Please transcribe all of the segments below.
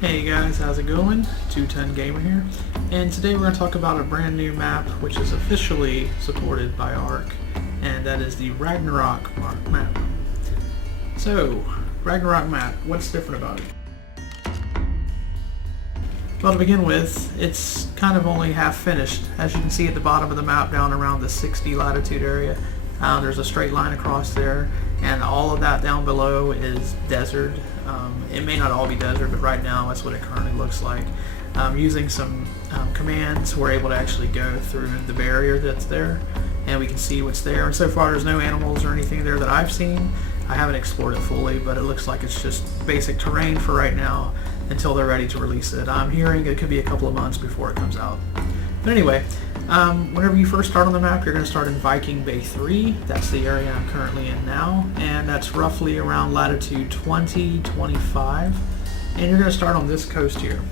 Hey guys, how's it going? 210 Gamer here, and today we're going to talk about a brand new map which is officially supported by ARK, and that is the Ragnarok map. So, Ragnarok map, what's different about it? Well, to begin with, it's kind of only half finished. As you can see at the bottom of the map down around the 60 latitude area, there's a straight line across there, and all of that down below is desert. It may not all be desert, but right now that's what it currently looks like. Using some commands, we're able to actually go through the barrier that's there, and we can see what's there. And so far there's no animals or anything there that I've seen. I haven't explored it fully, but it looks like it's just basic terrain for right now until they're ready to release it. I'm hearing it could be a couple of months before it comes out. But anyway, whenever you first start on the map, you're going to start in Viking Bay 3. That's the area I'm currently in now, and that's roughly around latitude 20, 25. And you're going to start on this coast here,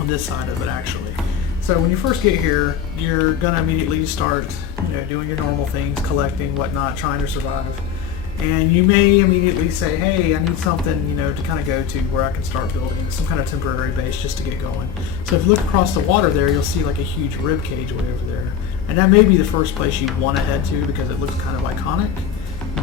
on this side of it actually. So when you first get here, you're going to immediately start, doing your normal things, collecting, whatnot, trying to survive. And you may immediately say, hey, I need something, to kind of go to where I can start building some kind of temporary base just to get going. So if you look across the water there, you'll see like a huge rib cage way over there. And that may be the first place you want to head to because it looks kind of iconic.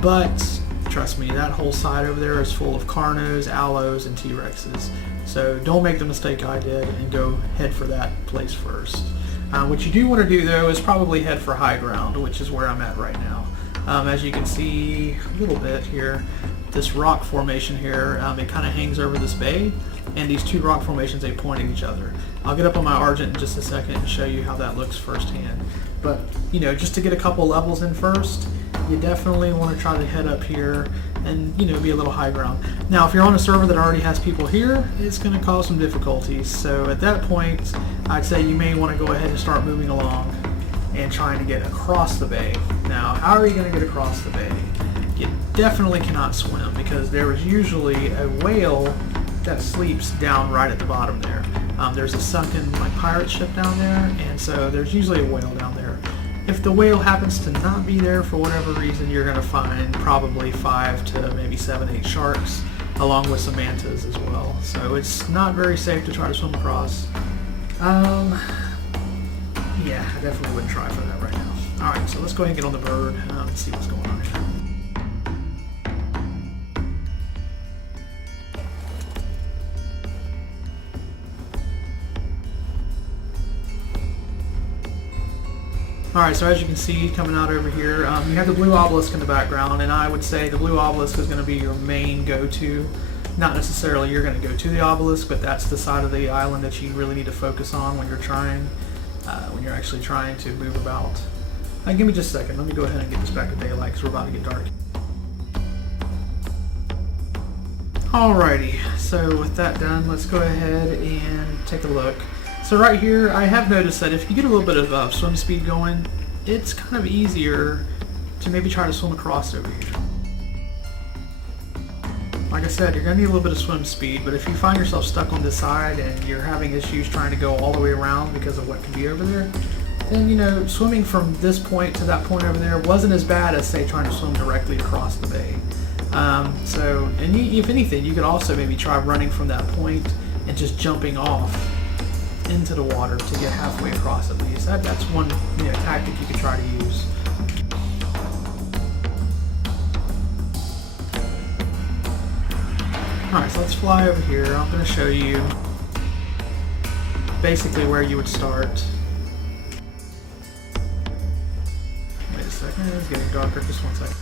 But trust me, that whole side over there is full of Carnos, Allos, and T-Rexes. So don't make the mistake I did and go head for that place first. What you do want to do though is probably head for high ground, which is where I'm at right now. As you can see a little bit here, this rock formation here, it kind of hangs over this bay, and these two rock formations, they point at each other. I'll get up on my Argent in just a second and show you how that looks firsthand. But, just to get a couple levels in first, you definitely want to try to head up here and, be a little high ground. Now, if you're on a server that already has people here, it's going to cause some difficulties. So at that point, I'd say you may want to go ahead and start moving along and trying to get across the bay. Now, how are you going to get across the bay? You definitely cannot swim because there is usually a whale that sleeps down right at the bottom there. There's a sunken pirate ship down there, and so there's usually a whale down there. If the whale happens to not be there for whatever reason, you're going to find probably 5 to maybe 7, 8 sharks, along with some mantas as well. So it's not very safe to try to swim across. Yeah, I definitely wouldn't try for that right now. Alright, so let's go ahead and get on the bird and see what's going on here. Alright, so as you can see coming out over here, you have the blue obelisk in the background, and I would say the blue obelisk is going to be your main go-to. Not necessarily you're going to go to the obelisk, but that's the side of the island that you really need to focus on when you're actually trying to move about. Give me just a second. Let me go ahead and get this back to daylight because we're about to get dark. Alrighty, so with that done, let's go ahead and take a look. So right here, I have noticed that if you get a little bit of swim speed going, it's kind of easier to maybe try to swim across over here. Like I said, you're going to need a little bit of swim speed, but if you find yourself stuck on this side and you're having issues trying to go all the way around because of what can be over there, then, swimming from this point to that point over there wasn't as bad as, say, trying to swim directly across the bay. If anything, you could also maybe try running from that point and just jumping off into the water to get halfway across at least. That's one tactic you could try to use. Alright, so let's fly over here. I'm going to show you basically where you would start. Wait a second, it's getting darker, just one second.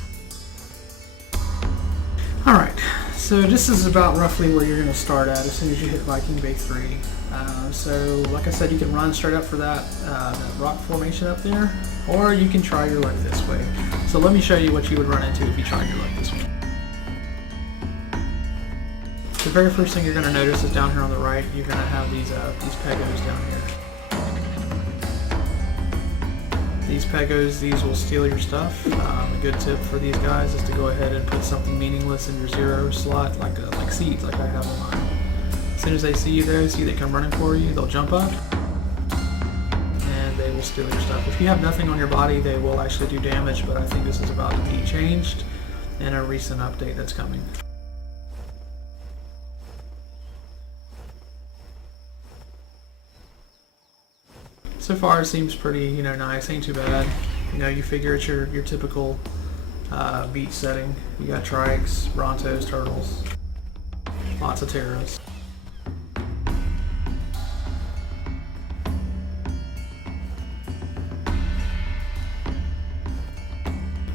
Alright, so this is about roughly where you're going to start at as soon as you hit Viking Bay 3. So, like I said, you can run straight up for that rock formation up there, or you can try your luck this way. So let me show you what you would run into if you tried your luck this way. The very first thing you're going to notice is down here on the right, you're going to have these pegos down here. These pegos, these will steal your stuff. A good tip for these guys is to go ahead and put something meaningless in your 0 slot, like seeds, like I have on mine. As soon as they see you there, see they come running for you, they'll jump up, and they will steal your stuff. If you have nothing on your body, they will actually do damage, but I think this is about to be changed in a recent update that's coming. So far it seems pretty, nice, ain't too bad. You figure it's your typical beach setting. You got trikes, brontos, turtles, lots of pteros.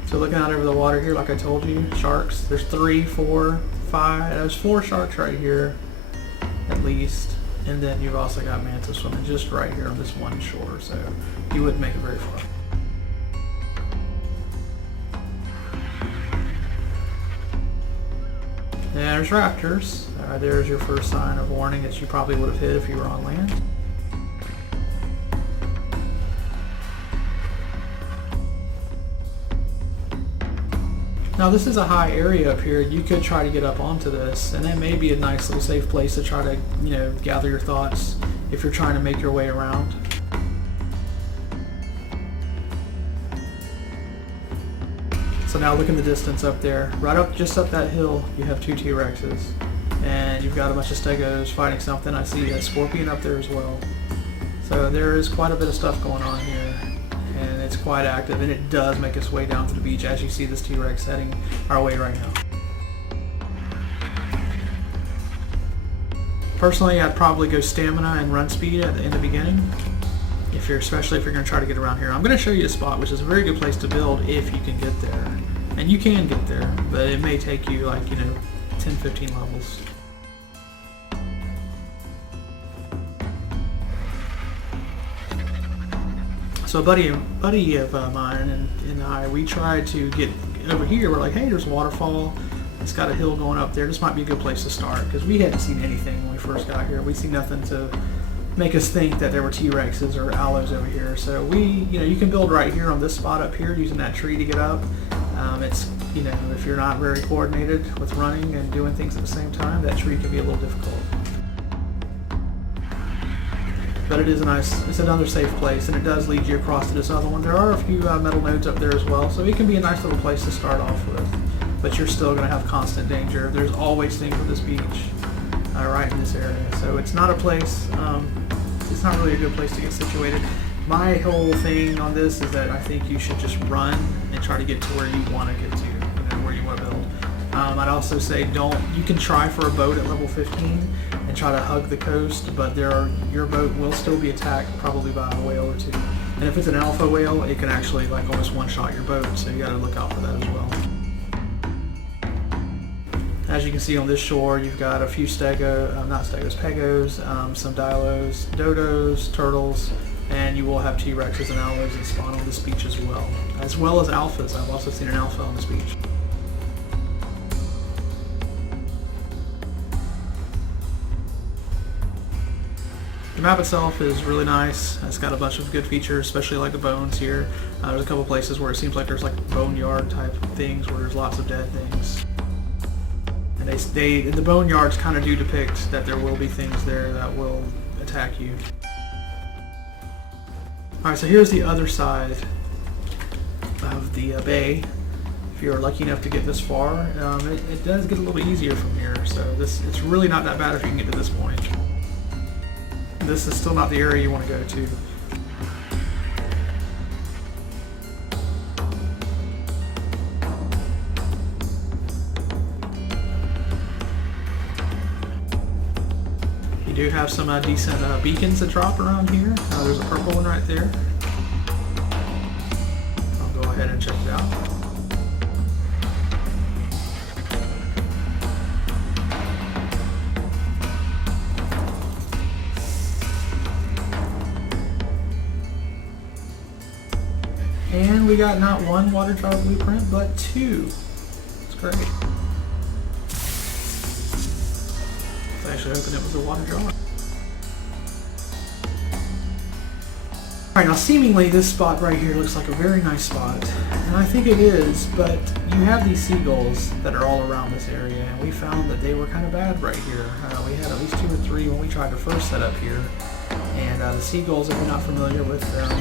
So looking out over the water here, like I told you, sharks. There's 3, 4, 5. There's 4 sharks right here, at least. And then you've also got mantis swimming just right here on this one shore, so you wouldn't make it very far. And there's raptors. There's your first sign of warning that you probably would have hit if you were on land. Now this is a high area up here. You could try to get up onto this, and that may be a nice little safe place to try to, gather your thoughts if you're trying to make your way around. So now look in the distance up there. Right up, just up that hill, you have 2 T-Rexes. And you've got a bunch of stegos fighting something. I see a scorpion up there as well. So there is quite a bit of stuff going on here. And it's quite active, and it does make its way down to the beach as you see this T-Rex heading our way right now. Personally, I'd probably go stamina and run speed in the beginning, especially if you're going to try to get around here. I'm going to show you a spot which is a very good place to build if you can get there. And you can get there, but it may take you 10, 15 levels. So a buddy of mine and I, we tried to get over here. We're like, hey, there's a waterfall. It's got a hill going up there. This might be a good place to start, because we hadn't seen anything when we first got here. We'd seen nothing to make us think that there were T-Rexes or aloes over here. So you can build right here on this spot up here using that tree to get up. It's, if you're not very coordinated with running and doing things at the same time, that tree can be a little difficult. But it is it's another safe place, and it does lead you across to this other one. There are a few metal nodes up there as well, so it can be a nice little place to start off with. But you're still going to have constant danger. There's always things with this beach right in this area. So it's not a place, it's not really a good place to get situated. My whole thing on this is that I think you should just run and try to get to where you want to get to, where you want to build. I'd also say you can try for a boat at level 15 and try to hug the coast, but your boat will still be attacked probably by a whale or 2. And if it's an alpha whale, it can actually almost one-shot your boat, so you got to look out for that as well. As you can see on this shore, you've got a few pegos, some dilos, dodos, turtles, and you will have T-Rexes and aloes that spawn on this beach as well as alphas. I've also seen an alpha on this beach. The map itself is really nice. It's got a bunch of good features, especially like the bones here. There's a couple places where it seems like there's boneyard type things where there's lots of dead things. And the boneyards kind of do depict that there will be things there that will attack you. Alright, so here's the other side of the bay. If you're lucky enough to get this far, it does get a little bit easier from here. So it's really not that bad if you can get to this point. This is still not the area you want to go to. You do have some decent beacons that drop around here. There's a purple one right there. I'll go ahead and check it out. And we got not one water jar blueprint, but 2. It's great. I was actually hoping it was a water jar. Alright, now seemingly this spot right here looks like a very nice spot. And I think it is, but you have these seagulls that are all around this area, and we found that they were kind of bad right here. We had at least 2 or 3 when we tried to first set up here. And the seagulls, if you're not familiar with them,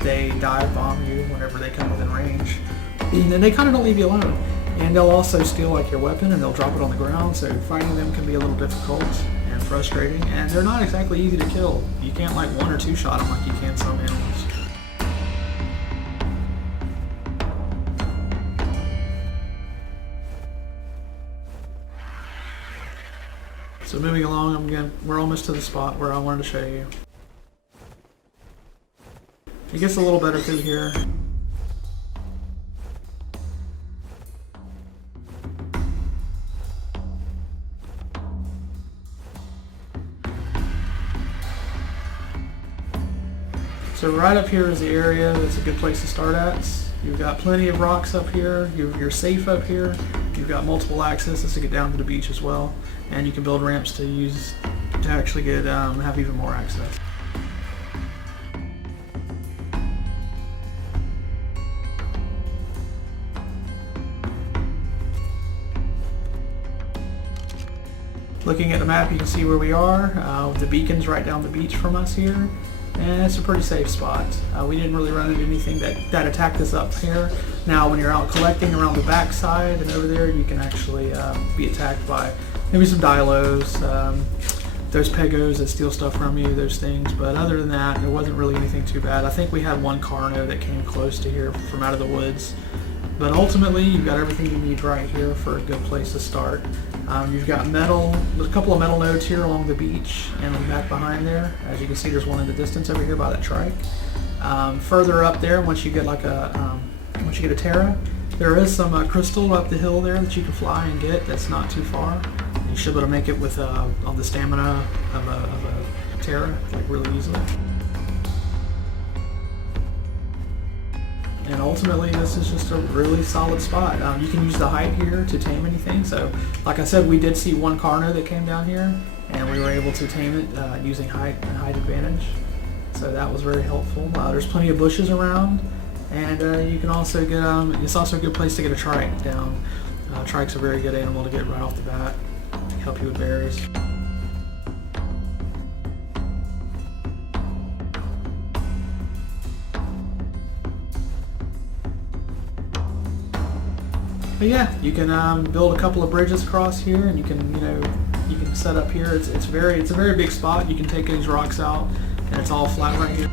they dive bomb you whenever they come within range. And they kind of don't leave you alone. And they'll also steal your weapon, and they'll drop it on the ground, so fighting them can be a little difficult. And frustrating, and they're not exactly easy to kill. You can't like one or two shot them like you can some animals. So moving along, we're almost to the spot where I wanted to show you. It gets a little better through here. So right up here is the area that's a good place to start at. You've got plenty of rocks up here, you're safe up here, you've got multiple accesses to get down to the beach as well, and you can build ramps to use to actually get have even more access. Looking at the map, you can see where we are. The beacon's right down the beach from us here, and it's a pretty safe spot. We didn't really run into anything that attacked us up here. Now, when you're out collecting around the back side and over there, you can actually be attacked by maybe some dilos, those pegos that steal stuff from you, those things. But other than that, there wasn't really anything too bad. I think we had one carno that came close to here from out of the woods. But ultimately, you've got everything you need right here for a good place to start. You've got metal, there's a couple of metal nodes here along the beach and back behind there. As you can see, there's one in the distance over here by that trike. Further up there, once you get once you get a Terra, there is some crystal up the hill there that you can fly and get. That's not too far. You should be able to make it with on the stamina of a Terra, like really easily. And ultimately, this is just a really solid spot. You can use the height here to tame anything. So, like I said, we did see one Carno that came down here, and we were able to tame it using height and height advantage. So that was very helpful. There's plenty of bushes around, and you can also get. It's also a good place to get a trike down. Trike's a very good animal to get right off the bat. Help you with berries. But yeah, you can build a couple of bridges across here, and you can you can set up here. It's a very big spot. You can take these rocks out, and it's all flat right here.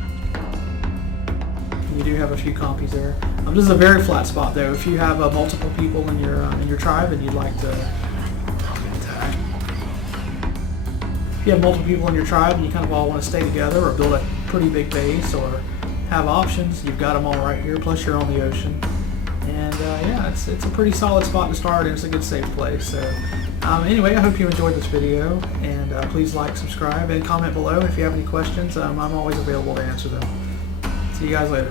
You do have a few compies there. This is a very flat spot though. If you have multiple people in your tribe and you'd like to, if you have multiple people in your tribe and you kind of all want to stay together or build a pretty big base or have options, you've got them all right here. Plus you're on the ocean. And yeah, it's a pretty solid spot to start, and it's a good safe place. So anyway, I hope you enjoyed this video, and please like, subscribe, and comment below if you have any questions. I'm always available to answer them. See you guys later.